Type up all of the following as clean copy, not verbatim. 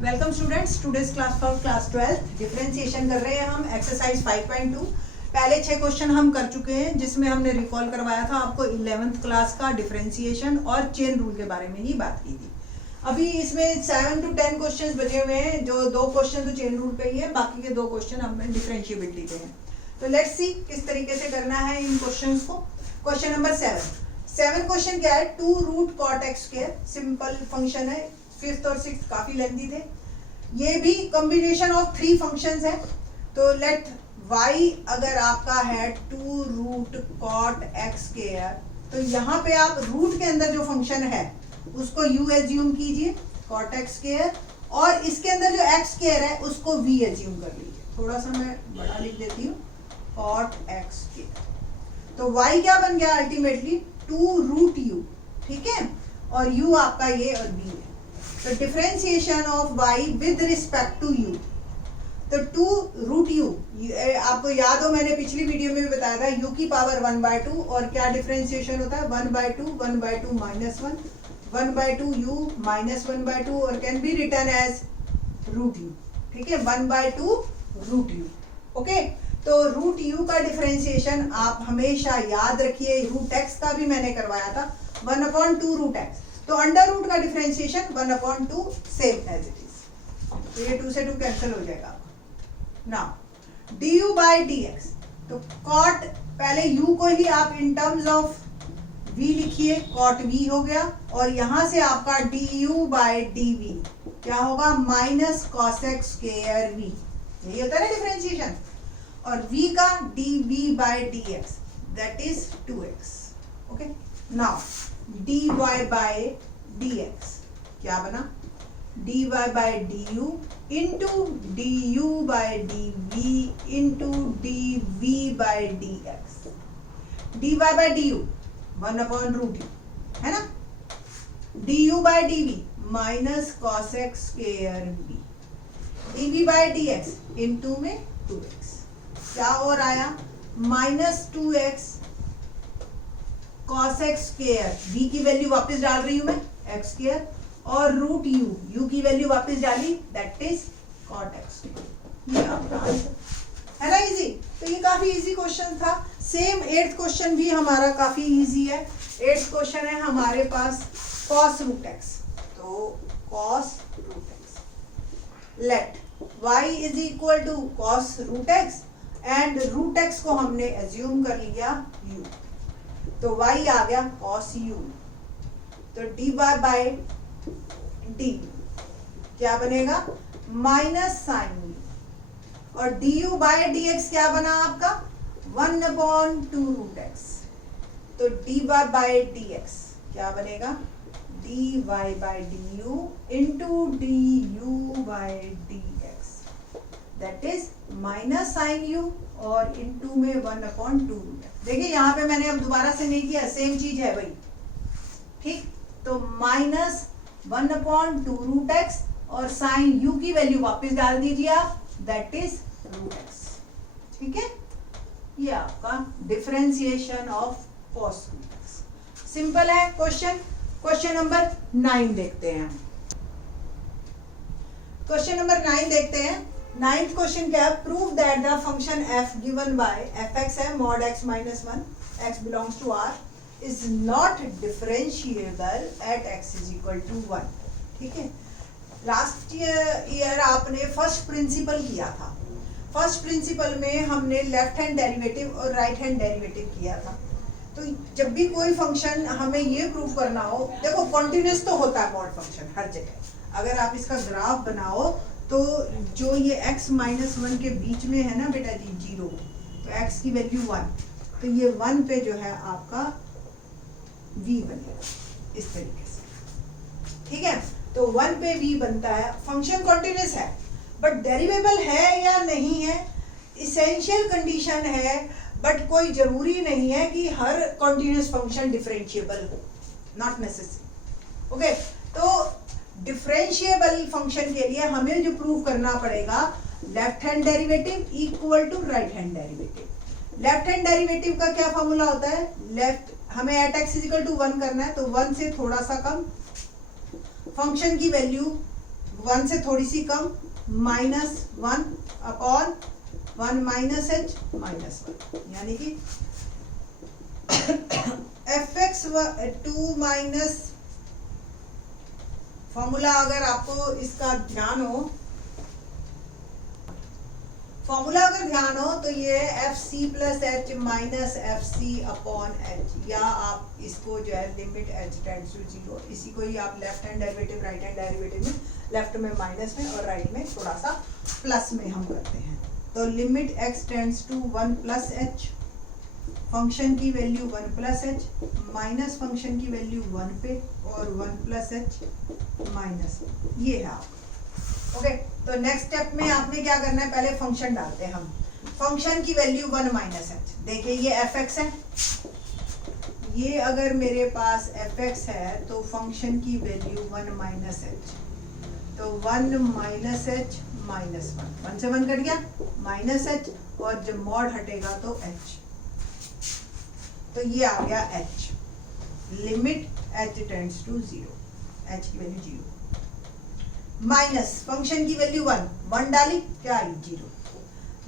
Welcome students, today's class for class 12 differentiation कर रहे हैं हम एक्सरसाइज 5.2। पहले 6 क्वेश्चन हम कर चुके हैं जिसमें हमने रिकॉल करवाया था आपको 11th क्लास का डिफरेंशिएशन और चेन रूल के बारे में ही बात की थी। अभी इसमें 7 to 10 क्वेश्चंस बचे हुए हैं, जो 2 क्वेश्चन तो चेन रूल पे ही है, बाकी के 2 क्वेश्चन हमें डिफरेंशिएबिलिटी पे हैं। तो लेट्स सी किस तरीके से करना है इन क्वेश्चंस को। क्वेश्चन नंबर 7 क्वेश्चन क्या है, 2 root cot x square, simple function है। 5th और 6th काफी लेंथी थे। ये भी कॉम्बिनेशन ऑफ 3 फंक्शंस है। तो लेट y अगर आपका है 2 रूट कॉट एक्स स्क्वायर, तो यहाँ पे आप रूट के अंदर जो फंक्शन है उसको u एज्यूम कीजिए कॉट एक्स स्क्वायर, और इसके अंदर जो एक्स स्क्वायर है उसको v एज्यूम कर लीजिए। थोड़ा सा मैं बड़ा लिख देती हूँ, कॉट एक्स स्क्वायर। तो y क्या बन गया अल्टीमेटली 2 रूट u, ठीक है, और u आपका ये और v है। तो differentiation of y with respect to u, तो 2 रूट u, आपको याद हो मैंने पिछली वीडियो में भी बताया था u की पावर 1/2, और क्या डिफरेंशिएशन होता है 1/2 1/2 माइनस 1 1/2 u माइनस 1/2, और can be return as root u, ठीक है, 1/2 रूट u। ओके, तो रूट u का डिफरेंशिएशन आप हमेशा याद रखिए। रूट x का भी मैंने करवाया था 1/2 रूट x, तो अंडर रूट का differentiation 1/2 same as it is. तो ये 2 से 2 कैंसिल हो जाएगा। नाउ du बाई dx, तो कॉट, पहले u को ही आप इन टर्म्स ऑफ v लिखिए, कॉट v हो गया, और यहां से आपका du बाई dv क्या होगा minus cos x square v, यही होता है ना डिफरेंशिएशन। और v का dv by dx that is 2x। Okay, now dy by dx क्या बना, dy by du into du by dv into dv by dx। dy by du 1/रूट u है ना, du by dv minus cos x square v, dv by dx into में 2x, क्या और आया minus 2x cos x square, v की value वापस डाल रही हूं मैं एक्स स्क्वायर, और रूट u की वैल्यू वापस डाली दैट इज कॉट एक्स। ये आपका आंसर है ना, इजी। तो ये काफी इजी क्वेश्चन था। सेम 8th क्वेश्चन भी हमारा काफी इजी है। 8th क्वेश्चन है हमारे पास कॉस रूट एक्स, तो cos root x let y is equal to cos root x, and root x को हमने एज्यूम कर लिया u, तो y आ गया cos u, तो dy बाई डी क्या बनेगा माइनस साइन u, और du बाई dx क्या बना आपका 1/2 रूट एक्स, तो dy बाई dx क्या बनेगा dy by du into du by dx that is minus sine u, और इंटू में 1/2 रूट एक्स। देखिए यहाँ पे मैंने अब दोबारा से नहीं किया, सेम चीज है भाई, ठीक। तो माइनस 1/2 रूट एक्स, और साइन u की वैल्यू वापस डाल दीजिए आप दैट इज रूट एक्स, ठीक है। ये आपका differentiation of cos root x simple है। क्वेश्चन नंबर 9 देखते हैं। क्वेश्चन नंबर 9 देखते हैं। 9th क्वेश्चन क्या है, prove that the function f given by fx है mod x minus 1 x belongs to r is not differentiable at x is equal to 1, ठीक है। लास्ट ईयर आपने फर्स्ट प्रिंसिपल किया था। फर्स्ट प्रिंसिपल में हमने लेफ्ट हैंड डेरिवेटिव और right hand derivative किया था। तो जब भी कोई फंक्शन हमें ये प्रूव करना हो, देखो कॉन्टिन्यूस तो होता है मॉड फंक्शन हर जगह। अगर आप इसका ग्राफ बनाओ तो जो ये x माइनस 1 के बीच में है ना बेटा जी 0, तो x की वैल्यू 1, तो ये 1 पे जो है आपका v बनेगा इस तरीके से, ठीक है। तो 1 पे v बनता है। फंक्शन कॉन्टिन्यूस है, बट डेरिवेबल है या नहीं है इसेंशियल कंडीशन है, बट कोई जरूरी नहीं है कि हर कॉन्टिन्यूस फंक्शन डिफरेंशिएबल हो, नॉट नेसेसरी। ओके, तो डिफरेंशिएबल फंक्शन के लिए हमें जो प्रूव करना पड़ेगा left hand derivative equal to right hand derivative. Left hand derivative का क्या फॉर्मूला होता है, लेफ्ट हमें at x is equal to 1 करना है, तो 1 से थोड़ा सा कम फंक्शन की वैल्यू 1 से थोड़ी सी कम, -1 अपॉन 1 माइनस h -1, यानी कि fx2 माइनस, फॉर्मूला अगर आपको इसका ध्यान हो, फॉर्मूला अगर ध्यान हो तो ये fc plus h minus fc upon h, या आप इसको जो है लिमिट h टेंड्स टू 0, इसी को ही आप left hand derivative right hand derivative में लेफ्ट में माइनस में और राइट में थोड़ा सा प्लस में हम करते हैं। तो limit x tends to 1 plus h, function की value 1 plus h minus function की वैल्यू 1 पे और 1 प्लस h माइनस, ये है आप। ओके, तो नेक्स्ट स्टेप में आपने क्या करना है, पहले फंक्शन डालते हैं हम। फंक्शन की वैल्यू 1 माइनस h, देखिए ये fx है, ये अगर मेरे पास fx है तो फंक्शन की वैल्यू 1 माइनस h, तो 1 माइनस h माइनस 1 से 1 कट गया, माइनस h, और जब मॉड हटेगा तो h, तो ये आ गया h, limit h tends to 0, h की वैल्यू 0, माइनस फंक्शन की वैल्यू 1 डाली, क्या आई 0,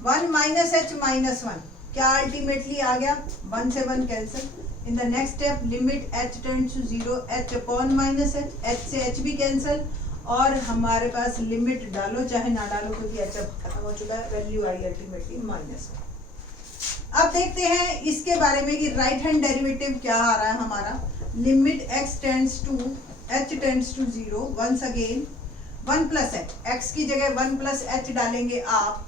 1 माइनस h माइनस 1, क्या अल्टीमेटली आ गया 1 से 1 cancel. In the next step limit h tends to 0, h upon minus h से h भी कैंसिल, और हमारे पास लिमिट डालो चाहे ना डालो क्योंकि h अब खत्म हो चुका है, वैल्यू आई अल्टीमेटली -1। अब देखते हैं इसके बारे में कि राइट हैंड डेरिवेटिव क्या आ रहा है हमारा। Limit x tends to h tends to 0, once again 1 plus h, x की जगह 1 प्लस h डालेंगे आप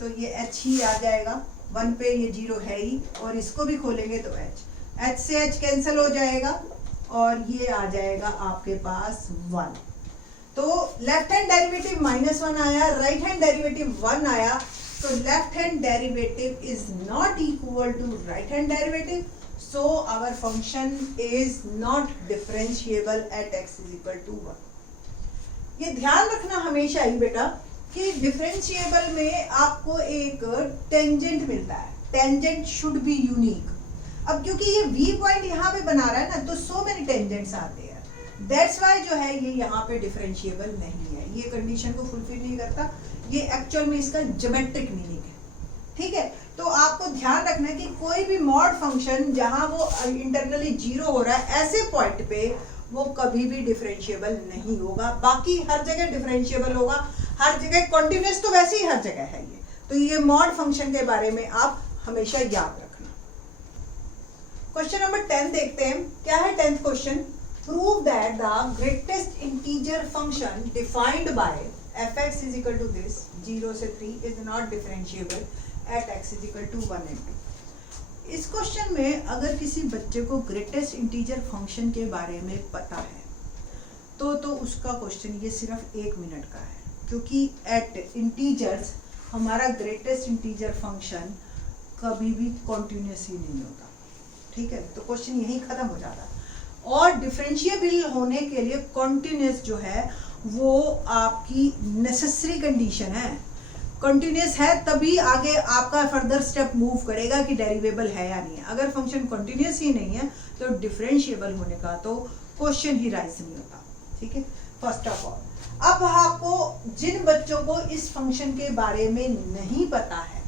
तो ये h ही आ जाएगा, 1 पे ये 0 है ही, और इसको भी खोलेंगे तो h से h कैंसिल हो जाएगा और ये आ जाएगा आपके पास 1। तो लेफ्ट हैंड डेरिवेटिव -1 आया, राइट हैंड डेरिवेटिव 1 आया, तो left hand derivative is not equal to right hand derivative, so our function is not differentiable at x is equal to 1। ये ध्यान रखना हमेशा ही बेटा कि डिफरेंशिएबल में आपको एक टेंजेंट मिलता है, टेंजेंट शुड बी यूनिक। अब क्योंकि ये v पॉइंट यहाँ पे बना रहा है ना, तो सो मेनी टेंजेंट्स आते हैं, दैट्स वाई जो है ये यहाँ पे डिफरेंशिएबल नहीं है, ये कंडीशन को फुलफिल नहीं करता, ये एक्चुअल में इसका ज्योमेट्रिक मीनिंग है। ठीक है, तो आपको ध्यान रखना है कि कोई भी मॉड फंक्शन जहां वो इंटरनली 0 हो रहा है, ऐसे पॉइंट पे वो कभी भी डिफरेंशिएबल नहीं होगा, बाकी हर जगह डिफरेंशिएबल होगा, हर जगह कॉन्टिन्यूअस तो वैसे ही हर जगह है ये। तो ये मॉड फंक्शन के बारे में आप हमेशा याद रखना। क्वेश्चन नंबर 10 देखते हैं, क्या है 10th question. Prove that the greatest integer function defined by fx is equal to this 0 से 3 is not differentiable at x is equal to 1 and 2। इस क्वेश्चन में अगर किसी बच्चे को ग्रेटेस्ट इंटीजर फंक्शन के बारे में पता है तो उसका क्वेश्चन ये सिर्फ 1 मिनट का है, क्योंकि एट इंटीजर्स हमारा ग्रेटेस्ट इंटीजर फंक्शन कभी भी कॉन्टिन्यूस ही नहीं होता। ठीक है, तो क्वेश्चन यही खत्म हो जाता है। और डिफरेंशिएबल होने के लिए कॉन्टिन्यूस जो है वो आपकी नेसेसरी कंडीशन है, कंटिन्यूस है तभी आगे आपका फर्दर स्टेप मूव करेगा कि डेरिवेबल है या नहीं है। अगर फंक्शन कंटिन्यूस ही नहीं है तो डिफरेंशिएबल होने का तो क्वेश्चन ही राइज नहीं होता। ठीक है, फर्स्ट ऑफ ऑल अब आपको जिन बच्चों को इस फंक्शन के बारे में नहीं पता है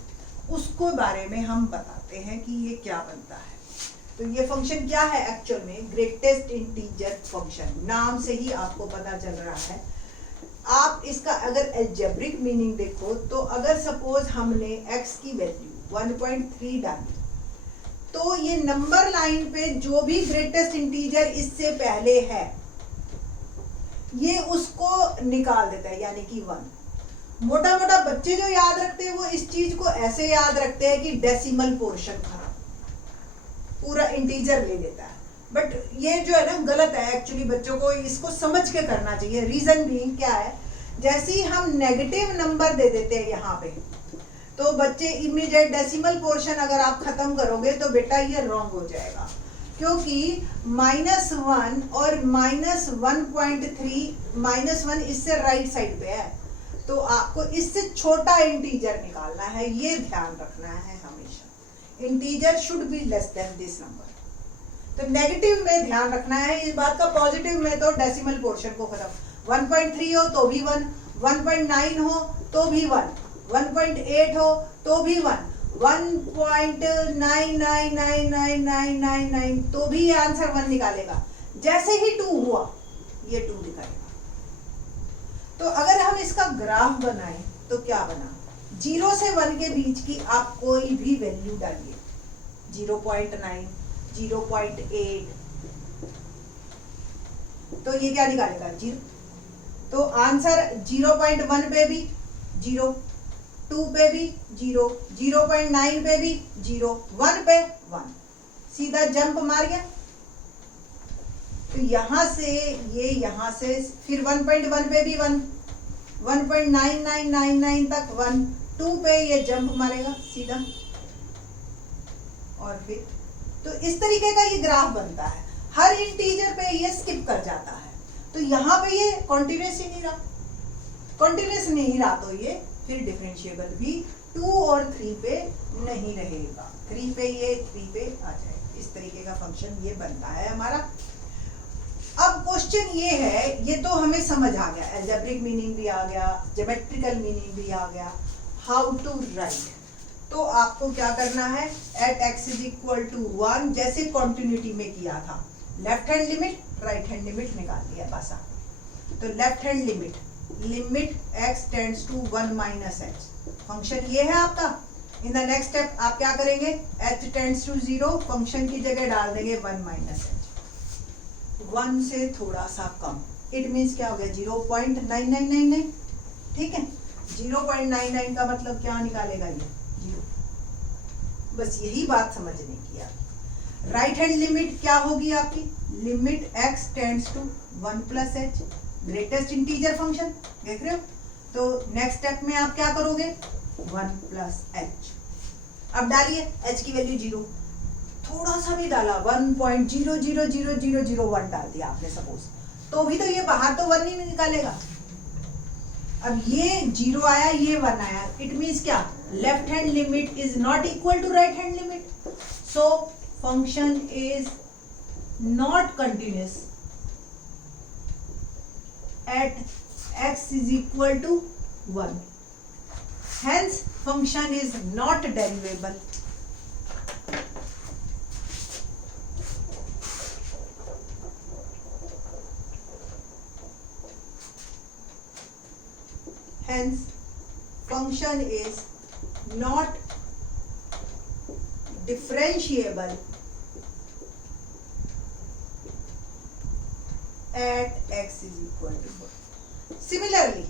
उसको बारे में हम बताते हैं कि ये क्या बनता है। तो ये फंक्शन क्या है एक्चुअल में, ग्रेटेस्ट इंटीजर फंक्शन, नाम से ही आपको पता चल रहा है। आप इसका अगर अलजेब्रिक मीनिंग देखो तो अगर सपोज हमने x की वैल्यू 1.3 डाली तो ये नंबर लाइन पे जो भी ग्रेटेस्ट इंटीजर इससे पहले है ये उसको निकाल देता है, यानी कि 1। मोटा मोटा बच्चे जो याद रखते हैं वो इस चीज को ऐसे याद रखते हैं कि डेसिमल पोर्शन था, पूरा इंटीजर ले लेता है, बट ये जो है ना गलत है एक्चुअली। बच्चों को इसको समझ के करना चाहिए। रीजन बीइंग क्या है, जैसे ही हम नेगेटिव नंबर दे देते हैं यहाँ पे तो बच्चे इमीडिएट डेसिमल पोर्शन अगर आप खत्म करोगे तो बेटा ये रॉन्ग हो जाएगा, क्योंकि -1 और -1.3 -1 इससे राइट साइड पे है, तो आपको इससे छोटा इंटीजर निकालना है, ये ध्यान रखना है हमेशा। Integer should be less than this number. तो नेगेटिव में ध्यान रखना है इस बात का, पॉजिटिव में तो डेसिमल पोर्शन को खत्म। 1.3 हो तो भी 1, 1.9 हो तो भी 1, 1.8 हो तो भी 1, 1.9999999 तो भी ये आंसर 1 निकालेगा। जैसे ही 2 हुआ ये 2 निकालेगा। तो अगर हम इसका ग्राफ बनाएं तो क्या बना, 0 से 1 के बीच की आप कोई भी वैल्यू डालिए, 0.9, 0.8, तो ये क्या निकालेगा 0। तो आंसर 0.1 पे भी 0, 2 पे भी 0, 0.9 पे भी 0, 1 पे 1, सीधा जंप मार गया। तो यहां से ये यहां से फिर 1.1 पे भी 1, 1.9999 तक 1, 2 पे ये जंप मारेगा सीधा, और फिर तो इस तरीके का ये ग्राफ बनता है। हर इंटीजर पे ये स्किप कर जाता है, तो यहाँ पे ये कॉन्टिन्यूस ही नहीं रहा, कॉन्टिन्यूस नहीं रहा तो ये फिर डिफरेंशिएबल भी 2 और 3 पे नहीं रहेगा, 3 पे ये 3 पे आ जाए। इस तरीके का फंक्शन ये बनता है हमारा। अब क्वेश्चन ये है, ये तो हमें समझ आ गया, अलजेब्रिक मीनिंग भी आ गया, ज्योमेट्रिकल मीनिंग भी आ गया, हाउ टू राइट। तो आपको क्या करना है, एट x = 1 जैसे कॉन्टिन्यूटी में किया था, left hand limit right hand limit निकाल लिया बस आप। तो left hand limit x tends to 1 - h, function ये है आपका। इन द नेक्स्ट स्टेप आप क्या करेंगे, h टेंड्स टू 0, फंक्शन की जगह डाल देंगे 1 - h, 1 से थोड़ा सा कम, इट मीन्स क्या हो गया 0.9999, ठीक है। 0.99 का मतलब क्या निकालेगा ये 0, बस यही बात समझने की है। राइट हैंड लिमिट क्या होगी आपकी, limit x tends to 1 + h, greatest integer function देख रहे हो। तो नेक्स्ट स्टेप में आप क्या करोगे, 1 + h, अब डालिए h की वैल्यू 0, थोड़ा सा भी डाला 1.000001 डाल दिया आपने सपोज, तो भी तो ये बाहर तो 1 ही निकालेगा। अब ये 0 आया, ये 1 आया, इट मीन्स क्या, left hand limit is not equal to right hand limit, so function is not continuous at x = 1, hence function is not derivable. Hence function is not differentiable at x = 1. Similarly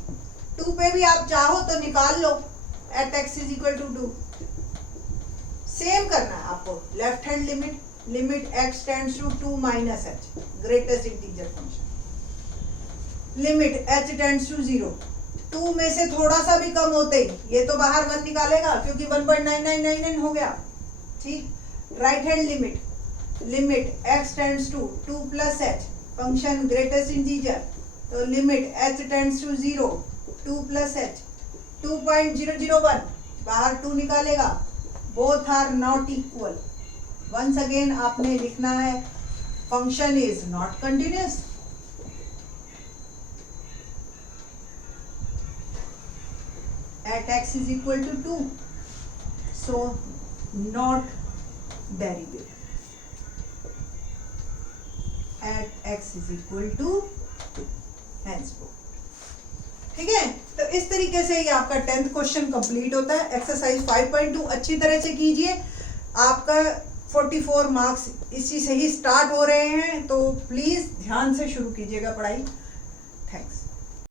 2 पे भी आप चाहो तो निकाल लो at x = 2, same करना है आपको। Left hand limit x tends to 2 - h, greatest integer function, limit h tends to 0, 2 में से थोड़ा सा भी कम होते ही ये तो बाहर 1 निकालेगा क्योंकि 1.9999 हो गया, ठीक। Right hand limit x tends to 2 + h, function greatest integer, तो limit h tends to 0, 2 + h, 2.001, बाहर 2 निकालेगा, both are not equal. Once again आपने लिखना है function is not continuous at x = 2, so not derivable at x = 2, henceforth, ठीक है। तो इस तरीके से ये आपका 10th क्वेश्चन कंप्लीट होता है। एक्सरसाइज 5.2 अच्छी तरह से कीजिए, आपका 44 मार्क्स इसी से ही स्टार्ट हो रहे हैं, तो प्लीज ध्यान से शुरू कीजिएगा पढ़ाई। थैंक्स।